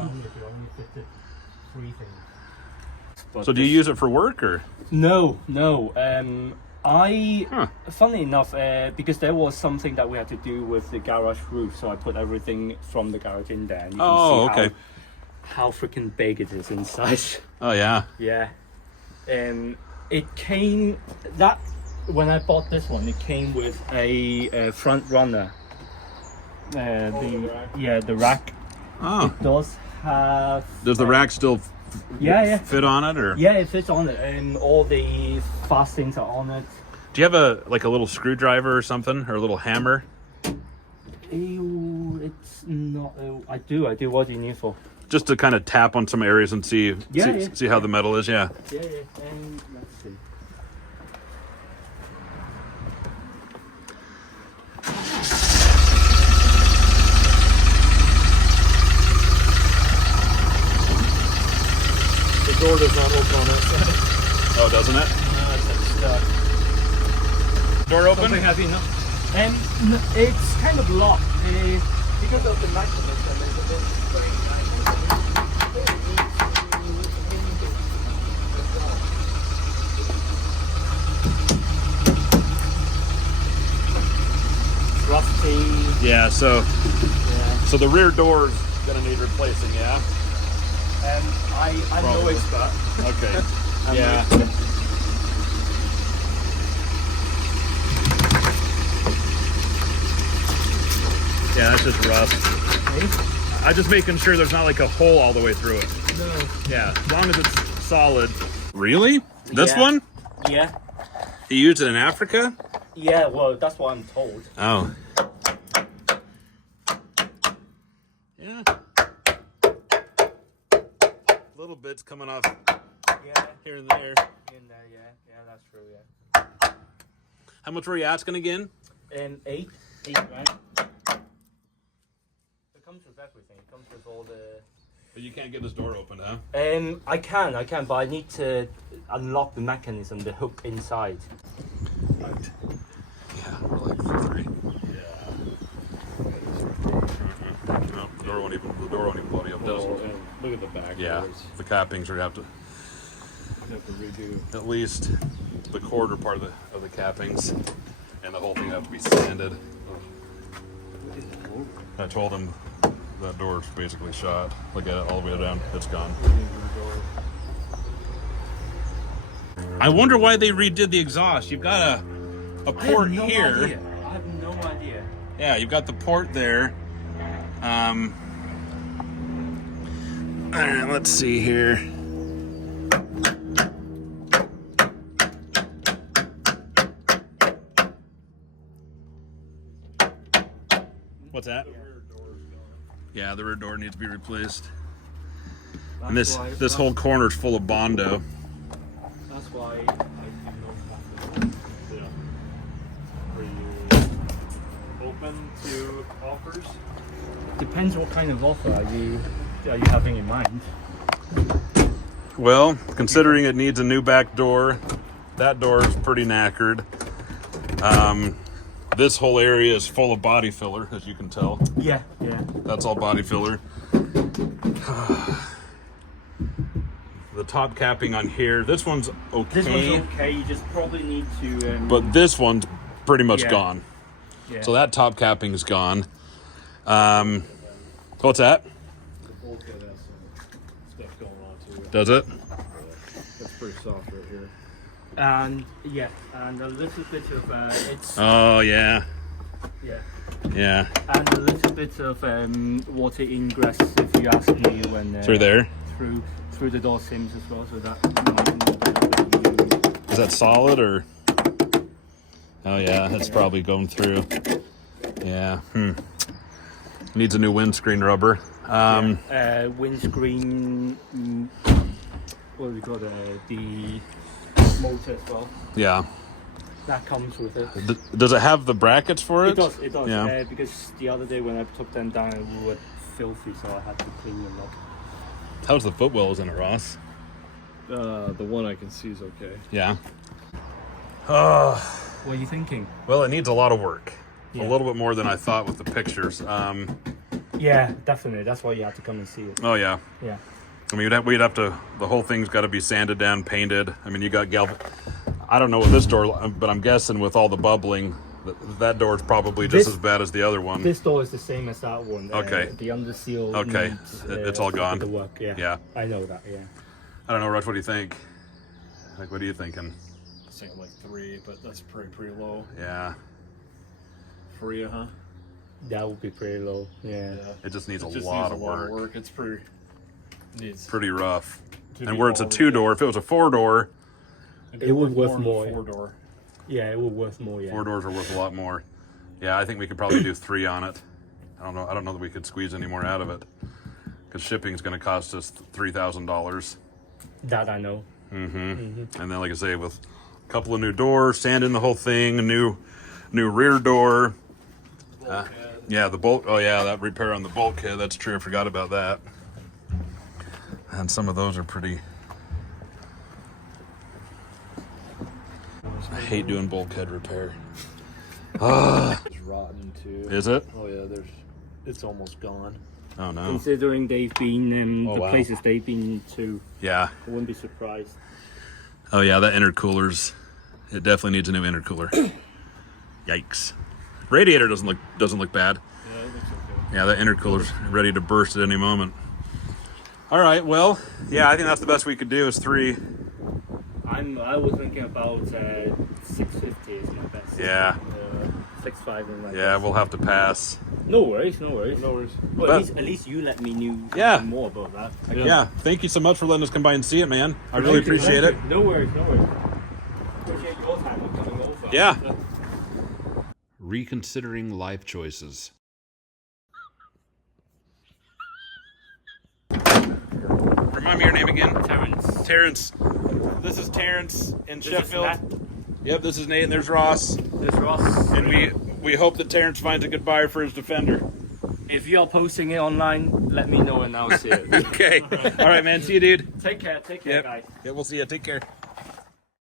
only fitted 3 things. But So do you use it for work or? No. Funny enough, because there was something that we had to do with the garage roof, so I put everything from the garage in there. And you can see okay. how freaking big it is inside. Oh yeah. Yeah. It came when I bought this one, it came with a front runner. The rack. Oh. It does have. Does the rack still fit on it or? Yeah, it fits on it, and all the fastenings are on it. Do you have a little screwdriver or something, or a little hammer? It's not. I do. What do you need for? Just to kind of tap on some areas and see how the metal is. Yeah. Yeah. And let's see. The door does not open on that side. Oh, doesn't it? No, it's Door open? something heavy enough. It's kind of locked. Because of the mechanism, it's a bit strange. Rusty. Yeah. So the rear door's gonna need replacing. Yeah. I'm no expert. Okay. Yeah. Yeah, that's just rust. I'm just making sure there's not like a hole all the way through it. No. Yeah, as long as it's solid. Really? This one? Yeah. You used it in Africa? Yeah, well, that's what I'm told. Oh. Yeah. Little bits coming off Yeah. here and there. In there, yeah, that's true, yeah. How much were you asking again? 8 grand. It comes with everything. It comes with all the. But you can't get this door open, huh? I can, but I need to unlock the mechanism, the hook inside. Right. Yeah, we're like 3. Yeah. No, the door won't even bloody up, does it? Look at the back. Yeah, the cappings are gonna have to redo. at least the quarter part of the cappings, and the whole thing have to be sanded. I told him that door's basically shot. Look at it all the way down. It's gone. I wonder why they redid the exhaust. You've got a port here. I have no idea. Yeah, you've got the port there. All right, let's see here. What's that? Yeah, the rear door needs to be replaced. And this whole corner is full of Bondo. That's why I Yeah. Are you open to offers? Depends what kind of offer are you having in mind. Well, considering it needs a new back door, that door is pretty knackered. This whole area is full of body filler, as you can tell. Yeah. That's all body filler. The top capping on here, this one's okay. This one's okay. You just probably need to. But this one's pretty much gone. Yeah. So that top capping is gone. What's that? The bulkhead has some stuff going on to it. Does it? That's pretty soft right here. And a little bit of it's. Oh yeah. Yeah. Yeah. And a little bit of water ingress, if you ask me, when Through there. Through the door seams as well, so that. Is that solid or? Oh yeah, that's probably going through. Yeah. Needs a new windscreen rubber. Windscreen. What do we call it? The motor as well. Yeah. That comes with it. Does it have the brackets for it? It does. Yeah. Because the other day when I took them down, we were filthy, so I had to clean them up. How's the footwells in it, Ross? The one I can see is okay. Yeah. What are you thinking? Well, it needs a lot of work. Yeah. A little bit more than I thought with the pictures. Yeah, definitely. That's why you have to come and see it. Oh yeah. Yeah. I mean, we'd have to. The whole thing's got to be sanded down, painted. I mean, you got I don't know what this door, but I'm guessing with all the bubbling, that door is probably just as bad as the other one. This door is the same as that one. Okay. The under seal. Okay. Needs, It's all gone. The work. Yeah. Yeah. I know that. Yeah. I don't know, Rush. What do you think? Like, what are you thinking? Saying like 3, but that's pretty low Yeah. for you, huh? That would be pretty low. Yeah. It just needs It a just lot needs of a lot work. of work. It's needs Pretty rough. to And be where it's a all 2-door, if it was a 4-door, It would worth more. 4-door. Yeah, it would worth more. Yeah. 4 doors are worth a lot more. Yeah, I think we could probably do 3 on it. I don't know that we could squeeze any more out of it, because shipping is going to cost us $3,000. That I know. And then, like I say, with a couple of new doors, sanding the whole thing, a new rear door. Yeah, the bolt. Oh yeah, that repair on the bulkhead. That's true. I forgot about that. And some of those are pretty. I hate doing bulkhead repair. It's rotten too. Is it? Oh yeah, it's almost gone. Oh no. Considering they've been Oh, the wow. places they've been to, Yeah. I wouldn't be surprised. Oh yeah, that intercooler's. It definitely needs a new intercooler. Yikes. Radiator doesn't look bad. Yeah, it looks okay. Yeah, that intercooler's ready to burst at any moment. All right, well, yeah, I think that's the best we could do is 3. I was thinking about 650 is my best. Yeah, 6.5 is my yeah, best. we'll have to pass. No worries. No worries. Well, But- at least you let me know Yeah. more about that. Yeah, thank you so much for letting us come by and see it, man. I really Thank you, appreciate thank it. you. No worries. Appreciate your time and coming over. Yeah. Reconsidering life choices. Remind me your name again. Terrence. Terrence. This is Terrence in This is Sheffield. Matt. Yep, this is Nate and there's Ross. This is Ross. And we hope that Terrence finds a good buyer for his Defender. If you're posting it online, let me know and I'll see it. Okay. All right, man. See you, dude. Take care, Yep. guys. Yeah, we'll see you. Take care.